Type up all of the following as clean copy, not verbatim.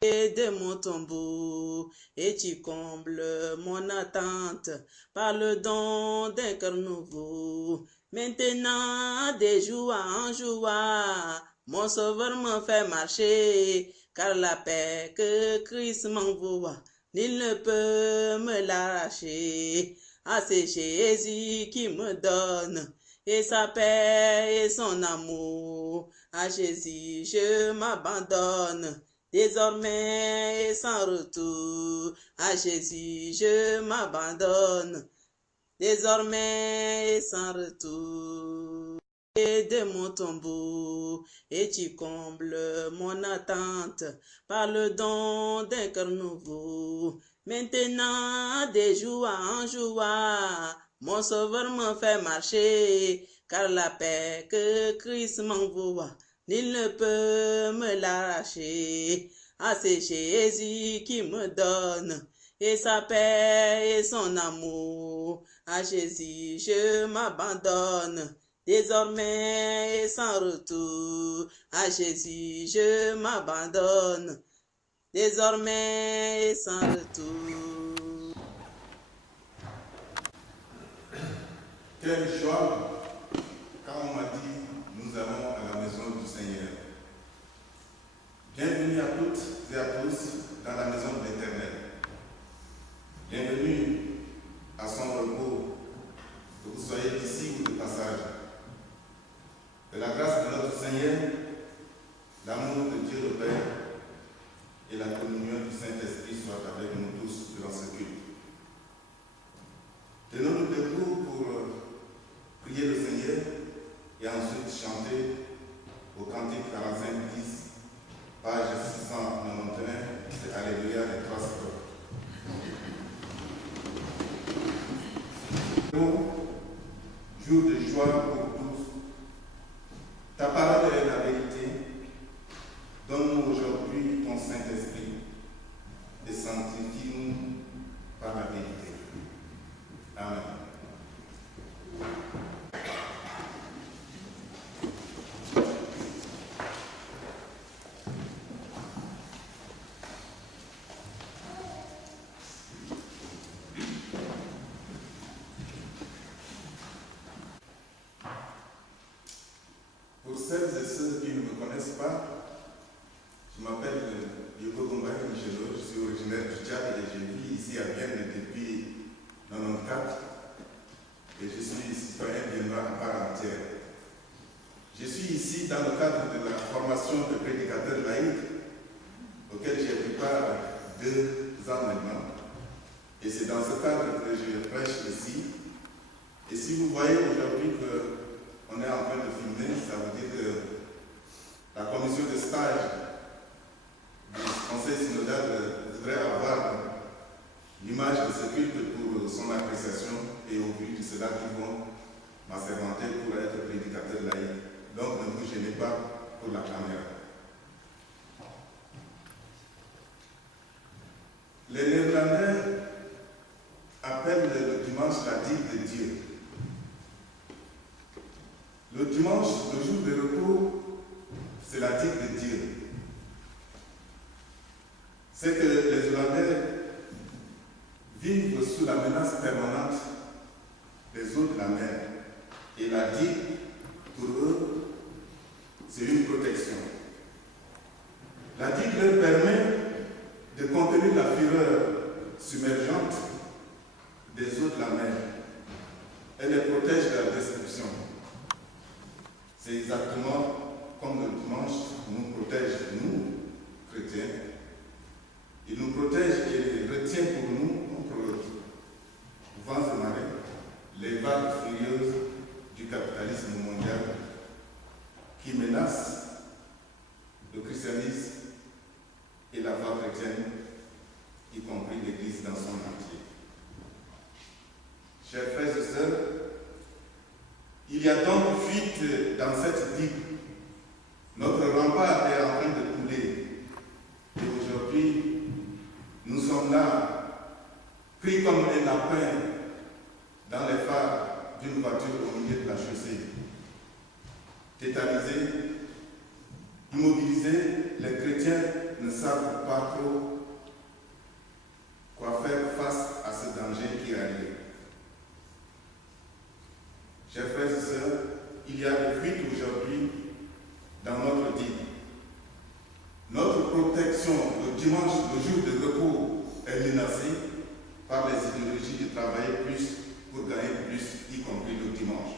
de mon tombeau et tu combles mon attente par le don d'un cœur nouveau. Maintenant, de joie en joie, mon sauveur me fait marcher, car la paix que Christ m'envoie, nul ne peut me l'arracher. Ah, c'est Jésus qui me donne et sa paix et son amour. À Jésus, je m'abandonne. Désormais et sans retour, à Jésus je m'abandonne, désormais et sans retour. Et de mon tombeau, et tu combles mon attente par le don d'un cœur nouveau. Maintenant, de joie en joie, mon sauveur me fait marcher, car la paix que Christ m'envoie, nul ne peut me l'arracher. Ah, c'est Jésus qui me donne et sa paix et son amour. À Jésus, je m'abandonne, désormais et sans retour. À Jésus, je m'abandonne, désormais et sans retour. Quelle joie quand on m'a dit nous allons à la maison du Seigneur. Bienvenue à toutes et à tous dans la maison de l'Éternel. Bienvenue à son repos, que vous soyez d'ici ou de passage. Que la grâce de notre Seigneur, l'amour de Dieu le Père et la communion du Saint-Esprit soient avec nous tous durant ce culte. Tenons-nous debout pour prier le Seigneur et ensuite chanter au cantique 45-10, page 691, c'est Alléluia les 3 strophes. Jour de joie pour tous, ta parole est la vérité. Donne-nous aujourd'hui ton Saint-Esprit et sanctifie-nous par la vérité. Amen. Pour celles et ceux qui ne me connaissent pas, je m'appelle Yogo Gomba Michelo, je suis originaire du Tchad et je vis ici à Vienne depuis 1994 et je suis citoyen viennois à part entière. Je suis ici dans le cadre de la formation de prédicateur laïque auquel j'ai pris part 2 ans maintenant et c'est dans ce cadre que je prêche ici. Et si vous voyez aujourd'hui qu'on est en train de filmer, ça veut dire que la commission de stage du Conseil synodal devrait avoir l'image de ce culte pour son appréciation et au but de cela qu'ils vont m'assermenter pour être prédicateur laïque. Donc ne vous gênez pas pour la caméra. Les Néerlandais appellent le dimanche la dîme de Dieu. Le dimanche, le jour de repos, c'est la dîme de Dieu. C'est que les Hollandais vivent sous la menace permanente des eaux de la mer. Et la dîme, pour eux, c'est une protection. La dîme leur permet de contenir la fureur submergente des eaux de la mer. Elle les protège de la destruction. C'est exactement comme le dimanche nous protège, nous, chrétiens. Il nous protège et retient pour nous contre vents et marées, les vagues furieuses du capitalisme mondial qui menacent le christianisme et la foi chrétienne, y compris l'Église dans son entier. Chers frères et sœurs, il y a donc fuite dans cette digue. Notre rempart est en train de couler. Et aujourd'hui, nous sommes là, pris comme un lapin dans les phares d'une voiture au milieu de la chaussée. Tétanisés, immobilisés, les chrétiens ne savent pas trop quoi faire face à ce danger qui arrive. Chers frères et sœurs, il y a des fuites aujourd'hui dans notre vie. Notre protection le dimanche, le jour de repos, est menacée par les idéologies de travailler plus pour gagner plus, y compris le dimanche.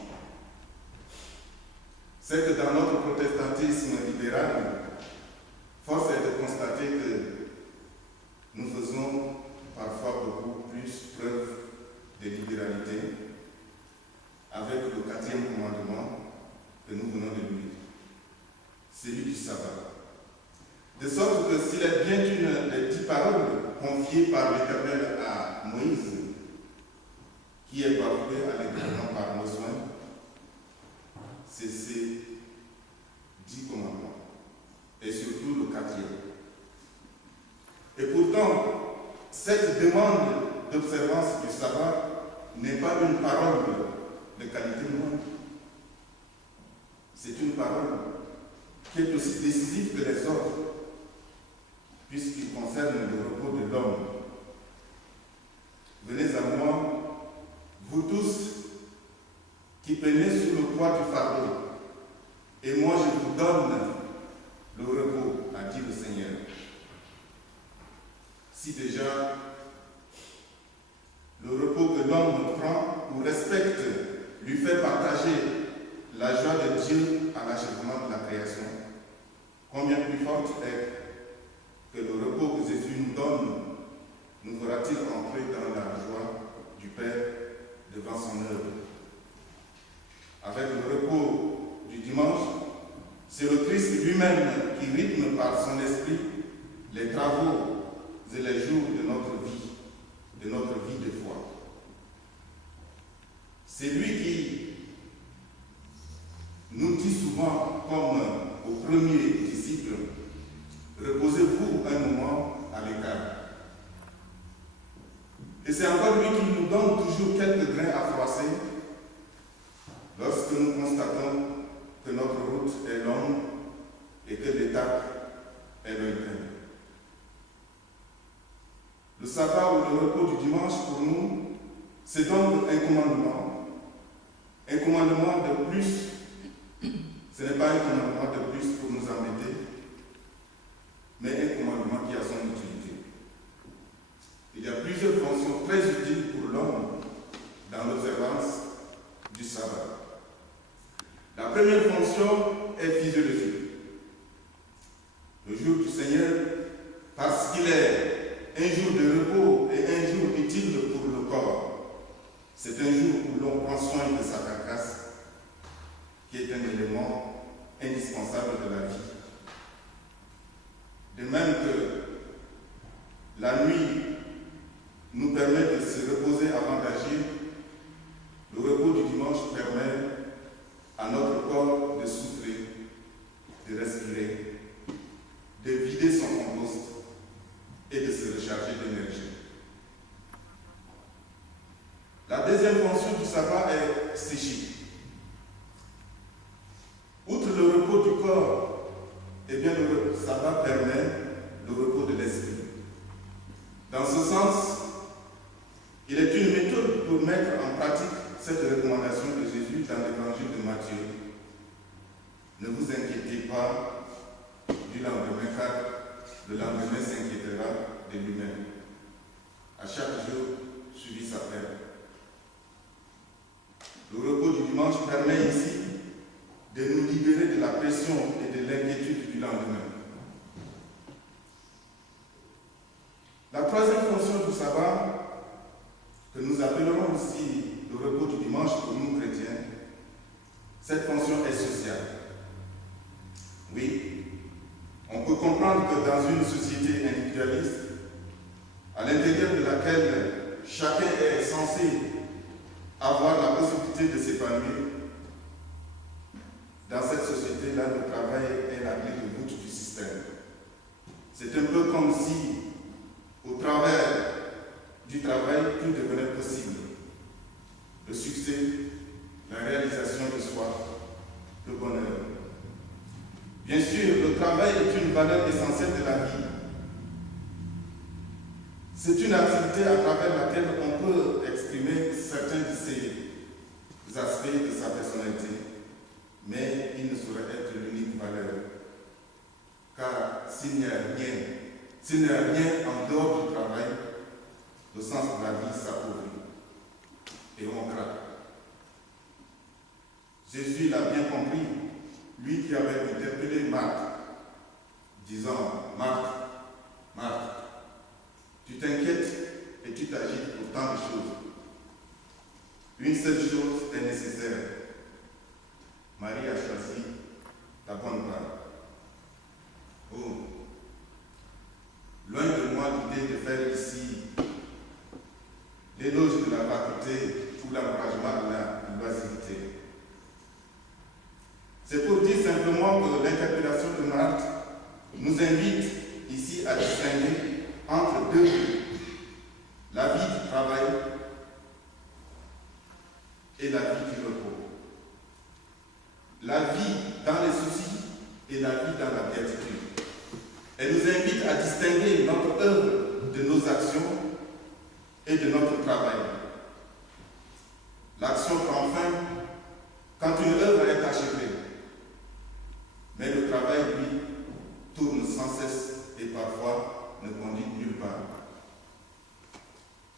C'est que dans notre protestantisme libéral, force est de constater que nous faisons parfois beaucoup plus preuve de libéralité avec le 4e commandement que nous venons de lire, celui du sabbat. De sorte que s'il est bien une des 10 paroles confiées par l'Éternel à Moïse, qui est bafouée à l'Éternel par nos soins, c'est ces 10 commandements, et surtout le 4e. Et pourtant, cette demande d'observance du sabbat n'est pas une parole de qualité moindre. C'est une parole qui est aussi décisive que les autres, puisqu'il concerne le repos de l'homme. Venez à moi, vous tous qui peinez sous le poids du fardeau, et moi je vous donne le repos, a dit le Seigneur. Si déjà le repos que l'homme prend ou respecte lui fait partager la joie de Dieu à l'achèvement de la création, combien plus forte est que le repos que Jésus nous donne nous fera-t-il entrer dans la joie du Père devant son œuvre. Avec le repos du dimanche, c'est le Christ lui-même qui rythme par son esprit les travaux et les jours de notre vie de foi. C'est lui qui nous dit souvent, comme aux premiers disciples, reposez-vous un moment à l'écart. Et c'est encore lui qui nous donne toujours quelques grains à froisser lorsque nous constatons que notre route est longue et que l'étape est lointaine. Le sabbat ou le repos du dimanche pour nous, c'est donc un commandement de plus. Ce n'est pas un commandement de plus pour nous embêter, mais un commandement qui a son utilité. Il y a plusieurs fonctions très utiles pour l'homme dans l'observance du sabbat. La première fonction est physiologique. Le jour du Seigneur, parce qu'il est un jour de repos et un jour utile pour le corps, c'est un jour où l'on prend soin de sa carcasse, qui est un élément indispensable de la vie. De même que la nuit nous permet de se reposer avant d'agir, le repos du dimanche permet à notre corps de souffler, de respirer, de vider son compost et de se recharger d'énergie. La deuxième fonction du sabbat est psychique. Outre le repos du corps, eh bien le sabbat permet le repos de l'esprit. Dans ce sens, il est une méthode pour mettre en pratique cette recommandation de Jésus dans l'évangile de Matthieu. Ne vous inquiétez pas du lendemain, car le lendemain s'inquiétera de lui-même. À chaque jour suivi sa peine. Le repos du dimanche permet ici de nous libérer de la pression et de l'inquiétude du lendemain. La troisième fonction du sabbat, que nous appellerons aussi le repos du dimanche pour nous chrétiens, cette fonction est sociale. Oui, on peut comprendre que dans une société individualiste, à l'intérieur de laquelle chacun est censé avoir la possibilité de s'épanouir, dans cette société-là, le travail est la clé de voûte du système. C'est un peu comme si, au travers du travail, tout devenait possible. Le succès, la réalisation de soi, le bonheur. Bien sûr, le travail est une valeur essentielle de la vie, C'est une activité à travers laquelle on peut exprimer certains de ces aspects de sa personnalité, mais il ne saurait être l'unique valeur. Car s'il n'y a rien en dehors du travail, le sens de la vie s'appauvrit et on craque. Jésus l'a bien compris, lui qui avait interpellé Marthe, disant: Marthe, Marthe, tu t'inquiètes et tu t'agites pour tant de choses. Une seule chose est nécessaire. Marie a choisi la bonne part. Oh, loin de moi l'idée de faire ici l'éloge de la faculté ou l'encouragement de la loisiveté. C'est pour dire simplement que l'interpellation de Marthe nous invite ici à distinguer entre deux vies, la vie du travail et la vie du repos. La vie dans les soucis et la vie dans la béatitude. Elle nous invite à distinguer notre œuvre de nos actions et de notre travail. L'action prend fin quand une œuvre est achevée, mais le travail, lui, tourne sans cesse et parfois ne conduit nulle part.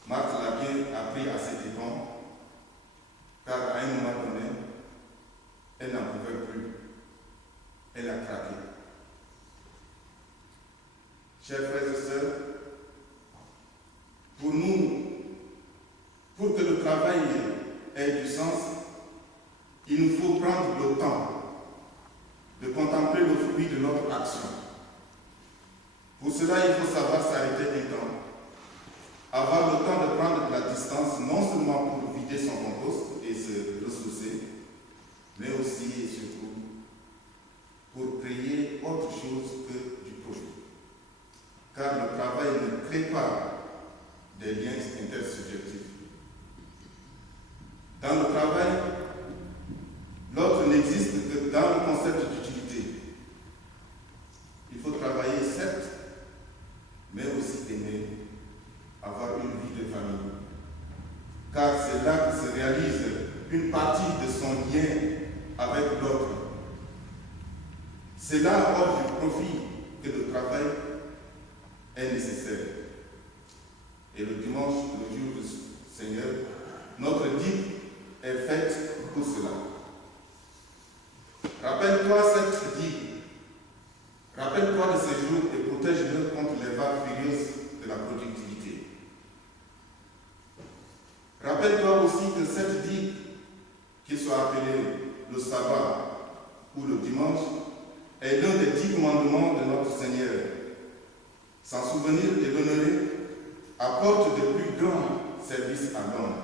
Marthe l'a bien appris à ses dépens, car à un moment donné, elle n'en pouvait plus. Elle a craqué. Chers frères et sœurs, pour nous, pour que le travail ait du sens, il nous faut prendre le temps de contempler le fruit de notre action. Pour cela, il faut savoir s'arrêter un temps, avoir le temps de prendre de la distance, non seulement pour vider son compost et se ressourcer, mais aussi et surtout pour créer autre chose que du profit. Car le travail ne crée pas des liens intersubjectifs. Dans le travail, l'autre n'existe que dans le concept d'utilité. Il faut travailler, certes, mais aussi aimer, avoir une vie de famille. Car c'est là que se réalise une partie de son lien avec l'autre. C'est là, hors du profit, que le travail est nécessaire. Et le dimanche, le jour du Seigneur, notre digue est faite pour cela. Rappelle-toi cette digue. Rappelle-toi de ces jours et protège-le contre les vagues furieuses de la productivité. Rappelle-toi aussi que cette digue, qu'il soit appelée le sabbat ou le dimanche, est l'un des 10 commandements de notre Seigneur. S'en souvenir et l'honorer apporte de plus grands services à l'homme.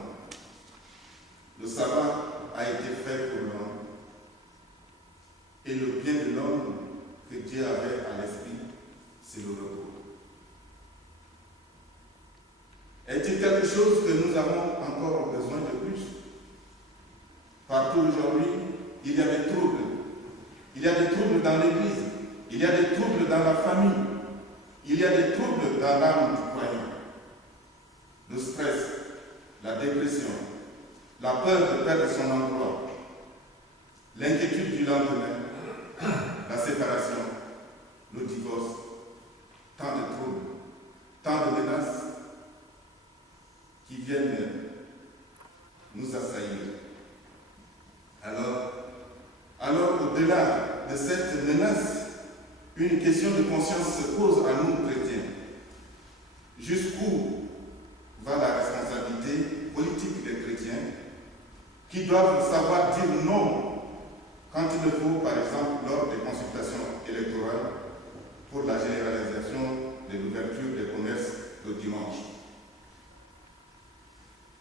Le sabbat a été fait pour l'homme. Et le bien de l'homme que Dieu avait à l'esprit, c'est le repos. Est-il quelque chose que nous avons encore besoin de plus? Partout aujourd'hui, il y a des troubles. Il y a des troubles dans l'Église. Il y a des troubles dans la famille. Il y a des troubles dans l'âme du croyant. Le stress, la dépression, la peur de perdre son emploi, l'inquiétude du lendemain, la séparation, le divorce, tant de troubles, tant de menaces qui viennent nous assaillir. Alors au-delà de cette menace, une question de conscience se pose à nous chrétiens. Jusqu'où va la responsabilité politique des chrétiens qui doivent savoir dire non quand il le faut, par exemple, lors des consultations électorales pour la généralisation de l'ouverture des commerces le dimanche?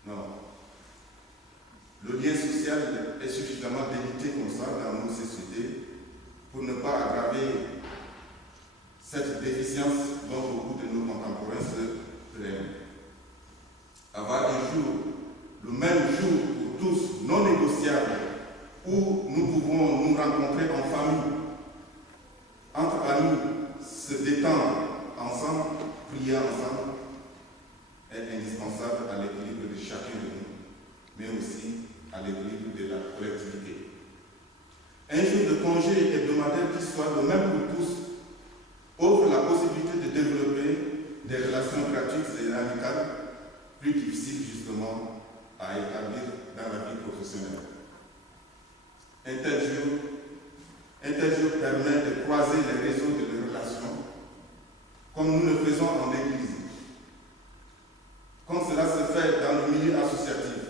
Non. Le lien social est suffisamment délimité comme ça dans nos sociétés pour ne pas aggraver cette déficience dont beaucoup de nos contemporains se plaignent. Avoir un jour, le même jour pour tous, non négociable, où nous pouvons nous rencontrer en famille, entre amis, se détendre ensemble, prier ensemble, plus difficile justement à établir dans la vie professionnelle. Un tel jour permet de croiser les réseaux de relations comme nous le faisons en Église, comme cela se fait dans le milieu associatif.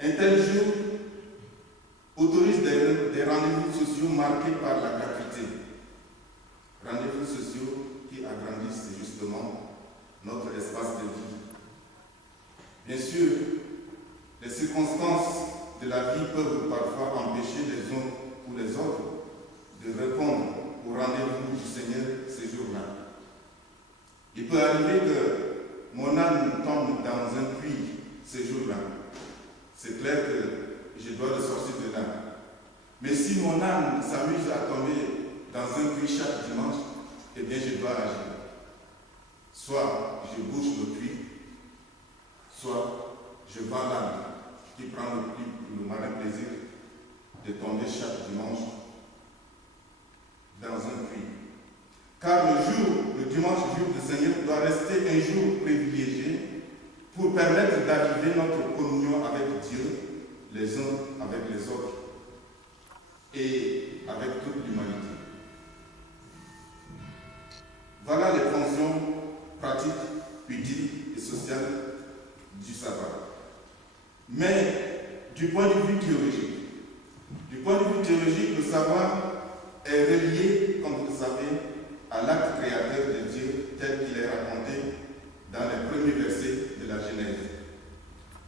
Un tel jour autorise des rendez-vous sociaux marqués par la gratuité. Rendez-vous sociaux qui agrandissent justement notre espace de vie. Bien sûr, les circonstances de la vie peuvent parfois empêcher les uns ou les autres de répondre au rendez-vous du Seigneur ces jours-là. Il peut arriver que mon âme tombe dans un puits ces jours-là. C'est clair que je dois le sortir de là. Mais si mon âme s'amuse à tomber dans un puits chaque dimanche, eh bien je dois agir. Soit je bouche le puits, soit je vends l'âme qui prend le malin plaisir de tomber chaque dimanche dans un puits. Car le dimanche, jour du Seigneur, doit rester un jour privilégié pour permettre d'aviver notre communion avec Dieu, les uns avec les autres et avec toute l'humanité. Voilà les fonctions pratiques, utiles et sociales du sabbat. Mais du point de vue théologique, le sabbat est relié, comme vous le savez, à l'acte créateur de Dieu tel qu'il est raconté dans les premiers versets de la Genèse.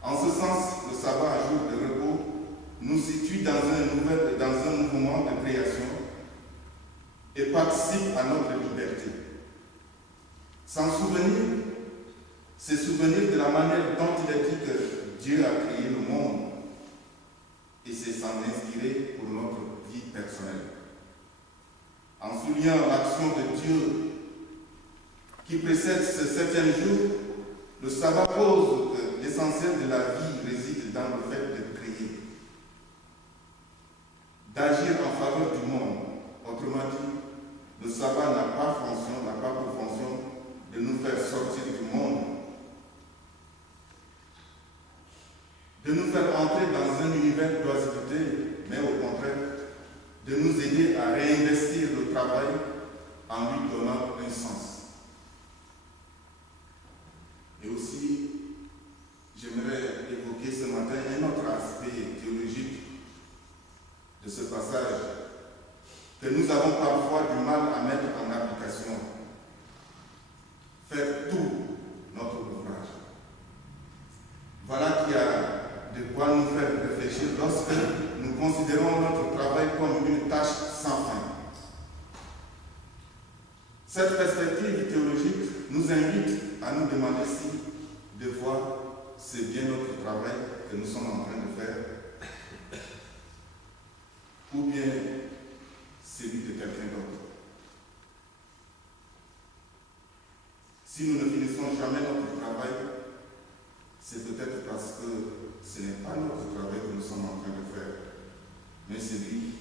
En ce sens, le sabbat, un jour de repos, nous situe dans un mouvement de création et participe à notre liberté. S'en souvenir, c'est souvenir de la manière dont il est dit que Dieu a créé le monde et c'est s'en inspirer pour notre vie personnelle. En soulignant l'action de Dieu qui précède ce septième jour, le sabbat pose que l'essentiel de la vie réside dans le fait de créer, d'agir en faveur du monde. Autrement dit, le sabbat n'a pas pour fonction de nous faire sortir du monde, de nous faire entrer dans un univers d'oisiveté, mais au contraire, de nous aider à réinvestir le travail en lui donnant un sens. Et aussi, j'aimerais évoquer ce matin un autre aspect théologique de ce passage que nous avons parfois du mal à mettre en application. Faire tout notre ouvrage. Voilà qui a de quoi nous faire réfléchir lorsque nous considérons notre travail comme une tâche sans fin. Cette perspective théologique nous invite à nous demander si, de fois, c'est bien notre travail que nous sommes en train de faire, ou bien celui de quelqu'un d'autre. Si nous ne finissons jamais notre travail, c'est peut-être parce que ce n'est pas notre travail que nous sommes en train de faire, mais celui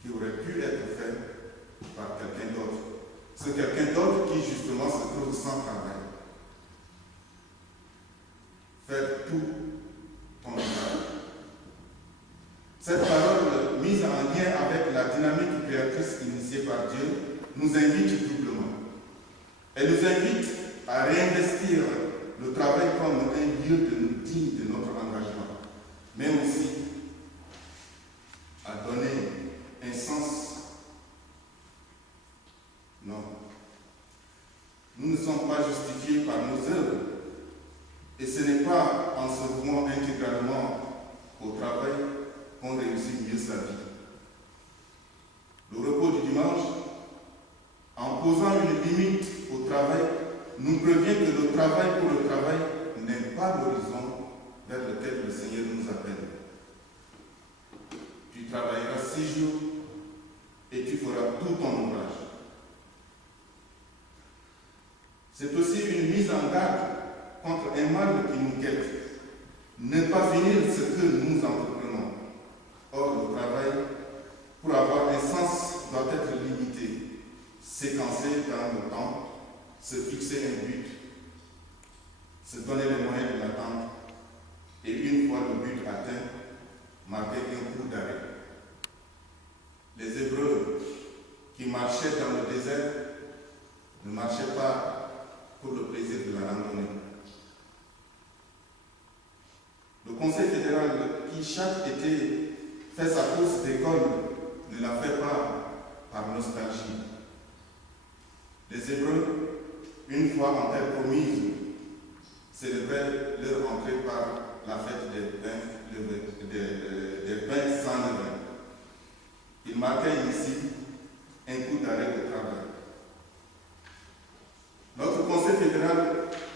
qui aurait pu être fait par quelqu'un d'autre. C'est quelqu'un d'autre qui justement se trouve sans travail. Faire tout ton travail. Cette parole mise en lien avec la dynamique créatrice initiée par Dieu nous invite doublement. Elle nous invite à réinvestir le travail comme un lieu digne de notre engagement, mais aussi à donner un sens. Non. Nous ne sommes pas justifiés par nos œuvres, et ce n'est pas en se vouant intégralement au travail qu'on réussit mieux sa vie. Le repos du dimanche, en posant une limite au travail, nous prévient que le travail pour le travail n'est pas l'horizon vers lequel le Seigneur nous appelle. Tu travailleras 6 jours et tu feras tout ton ouvrage. C'est aussi une mise en garde contre un mal qui nous guette. Ne pas finir ce que nous entreprenons. Or, le travail, pour avoir un sens, doit être limité, séquencé dans le temps, se fixer un but. se donner les moyens de l'attendre et une fois le but atteint, marquer un coup d'arrêt. Les Hébreux qui marchaient dans le désert ne marchaient pas pour le plaisir de la randonnée. Le Conseil fédéral qui chaque été fait sa course d'école ne la fait pas par nostalgie. Les Hébreux, une fois en terre promise, célébraient leur entrée par la fête des pains sans levain. Ils marquaient ici un coup d'arrêt au travail. Notre Conseil fédéral,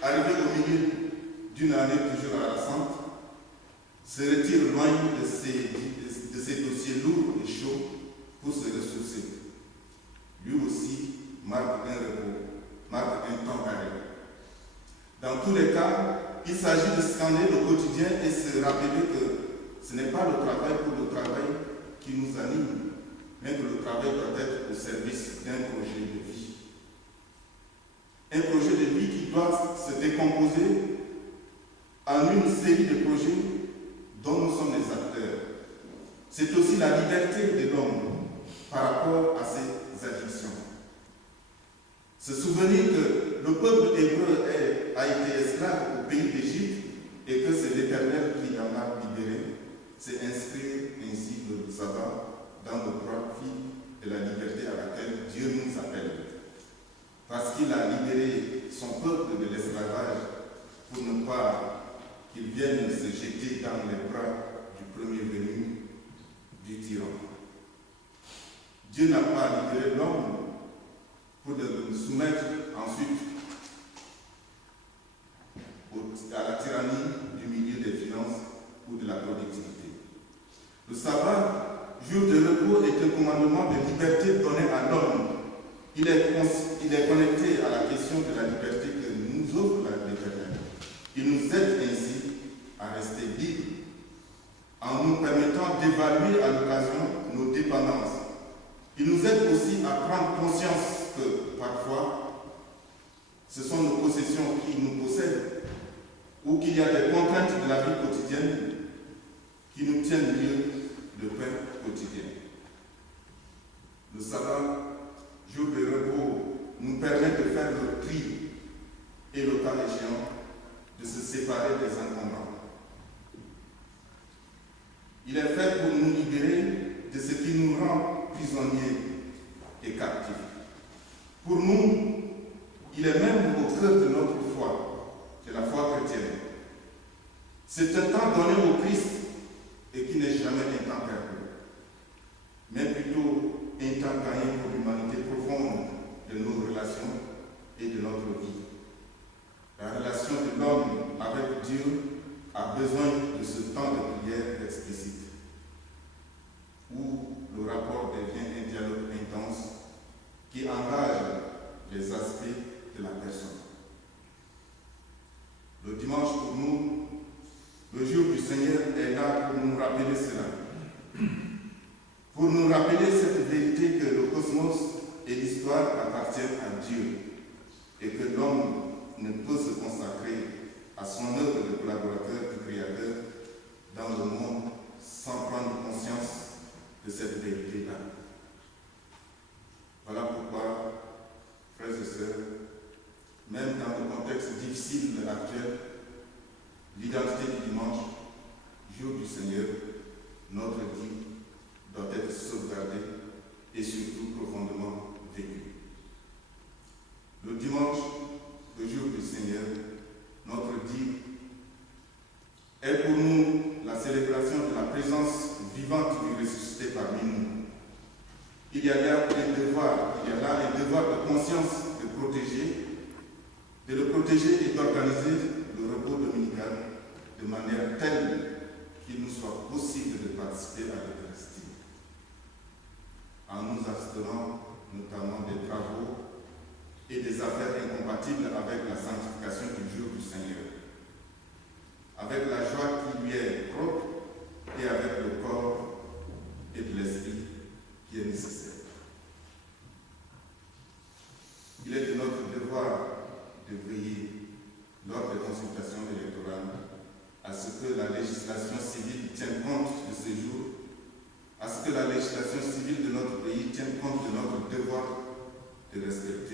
arrivé au milieu d'une année toujours harassante, se retire loin de ces dossiers lourds et chauds pour se ressourcer. Lui aussi marque un repos, marque un temps arrêt. Dans tous les cas, il s'agit de scanner le quotidien et se rappeler que ce n'est pas le travail pour le travail qui nous anime, mais que le travail doit être au service d'un projet de vie. Un projet de vie qui doit se décomposer en une série de projets dont nous sommes les acteurs. C'est aussi la liberté de l'homme par rapport à ses addictions. Se souvenir que le peuple hébreu a été esclave au pays d'Égypte et que c'est l'Éternel qui en a libéré, c'est inscrire ainsi le sabbat dans le profil de la liberté à laquelle Dieu nous appelle. Parce qu'il a libéré son peuple de l'esclavage pour ne pas qu'il vienne se jeter dans les bras du premier venu, du tyran. Dieu n'a pas libéré l'homme pour le soumettre ensuite à la tyrannie du milieu des finances ou de la productivité. Le sabbat, jour de repos, est un commandement de liberté donné à l'homme. Il est connecté à la question de la liberté que nous offre l'Éternel. Il nous aide ainsi à rester libres en nous permettant d'évaluer à l'occasion nos dépendances. Il nous aide aussi à prendre conscience que parfois, ce sont nos possessions qui nous possèdent ou qu'il y a des contraintes de la vie quotidienne qui nous tiennent lieu de pain quotidien. Le sabbat, jour de repos, nous permet de faire le tri et le cas échéant de se séparer des encombrants. Il est fait pour nous libérer de ce qui nous rend prisonniers et captifs. Pour nous, il est même au cœur de notre foi, de la foi chrétienne. C'est un temps donné au Christ et qui n'est jamais un temps perdu, mais plutôt un temps gagné pour l'humanité profonde de nos relations et de notre vie. La relation de l'homme avec Dieu a besoin de ce temps de prière explicite, où le rapport devient un dialogue intense qui engage les aspects de la personne. Le dimanche pour nous, le jour du Seigneur est là pour nous rappeler cela. Pour nous rappeler cette vérité que le cosmos et l'histoire appartiennent à Dieu et que l'homme ne peut se consacrer à son œuvre de collaborateur du Créateur dans le monde sans prendre conscience de cette vérité-là. Voilà pourquoi, frères et sœurs, même dans le contexte difficile actuel, l'identité du dimanche, jour du Seigneur, notre vie, doit être sauvegardée et surtout profondément vécue. Le dimanche, le jour du Seigneur, notre vie, est pour nous la célébration de la présence vivante du ressuscité parmi nous. Il y a là un devoir de conscience de le protéger et d'organiser le repos dominical de manière telle qu'il nous soit possible de participer à l'Eucharistie, en nous abstenant notamment des travaux et des affaires incompatibles avec la sanctification du jour du Seigneur, avec la joie qui lui est propre et avec le corps et de l'esprit qui est nécessaire. Il est de notre devoir de veiller lors des consultations de respecter